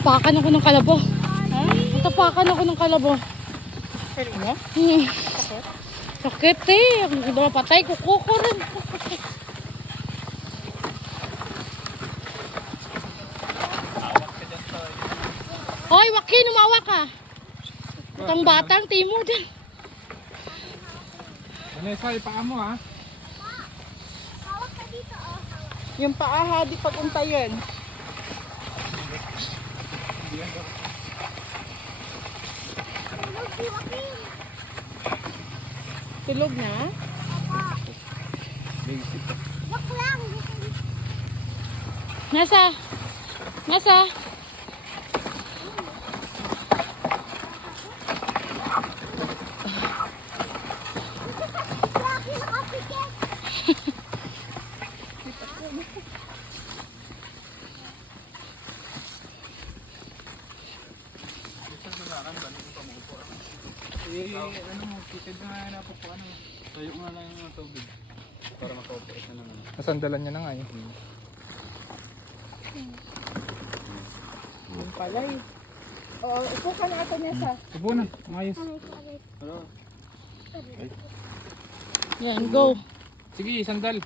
Natapakan ako ng kalabo. Natapakan ako ng kalabo. Sali mo? Sakit? Sakit eh. Hindi ba patay? Kuko ko rin. Hoy, Joaquin, umawa ka. Itong batang timo din. Vanessa, ipaa mo ha. Yung paaha, di paguntayin. Tulog na? Nasa? Nasa? Ano mo, kitid na po po ano. Tayo nga lang yung tubig. Para makaupuit na naman. Nasandalan niya na nga eh. Yung pala eh. Oo, upo ka na ako niya sa. Upo na, mayos. Hello. Yan, go. Sige, sandal.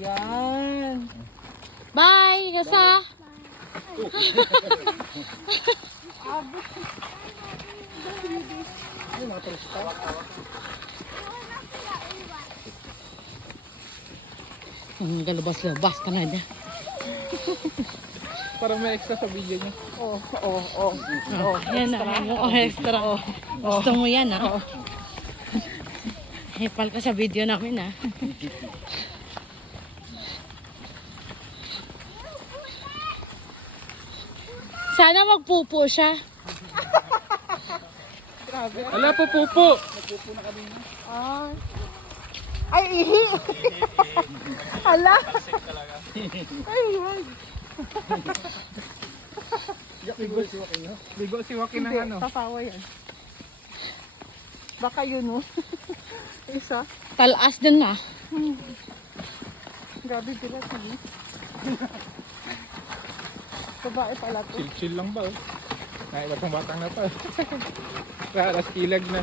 Yan. Bye, Nasa. Ay, mga turista. Galabas-labas ka na niya. Para may extra sa video niya. Yan na, yung extra. Gusto mo yan, ha? Hepal ka sa video namin, ha? Sana magpupo siya. Grabe. Ala po, pupo. Ay. Ay, ihi. Hala. Ay, wag. Bigo si Joaquin ng ano. Tapawa yan. Baka yun, oh. Isa. Talas din na. Grabe sila siya. Babae pala to. Chill-chill lang ba oh. Nakita pang batang na pa. Alas kilag na.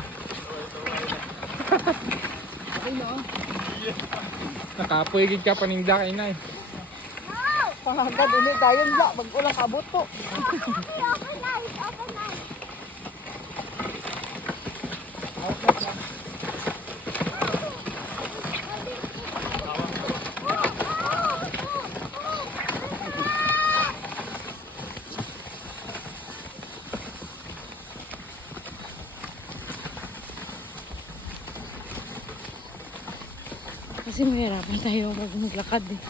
Ay, no. Nakapoy gid ka paninda kay na eh. Pangagad ini dayon la mag-ulang kabot po. Kasi mahirapan tayo pag maglakad eh.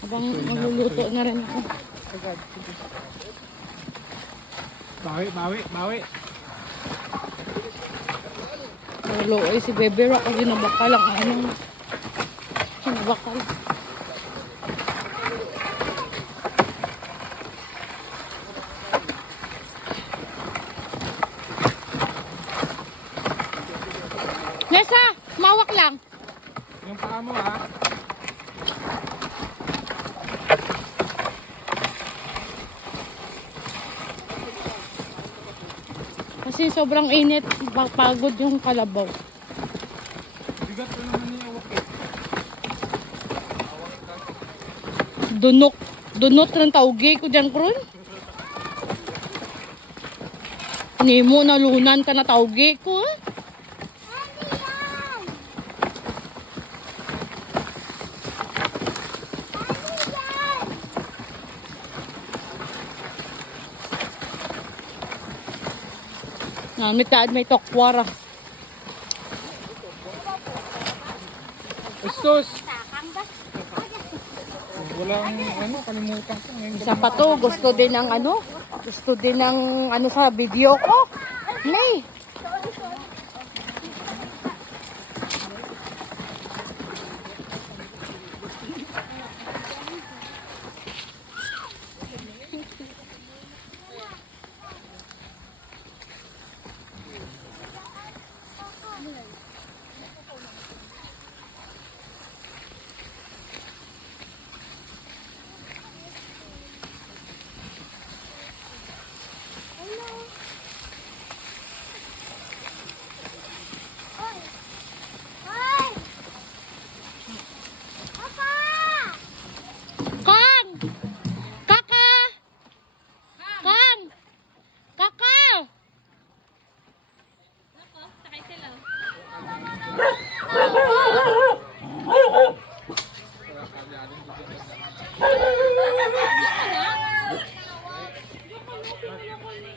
Habang magluluto na rin ako. Agad. Bawi. Lolo ay si Bebe Rock kasi nabakal ang anong. Nabakal. Nessa! Mawak lang! Yung paa mo ha. Kasi sobrang init, pagod yung kalabaw. Bigat ko naman niya Joaquin. Dunot ng taugi ko dyan, Kron. Nemo na lunan ka na taugi ko, ha? Namit may tokwara. Estos. Walang ano, kalimutan ko ngayon. Isa pa to, gusto din ng ano sa video ko. Nay,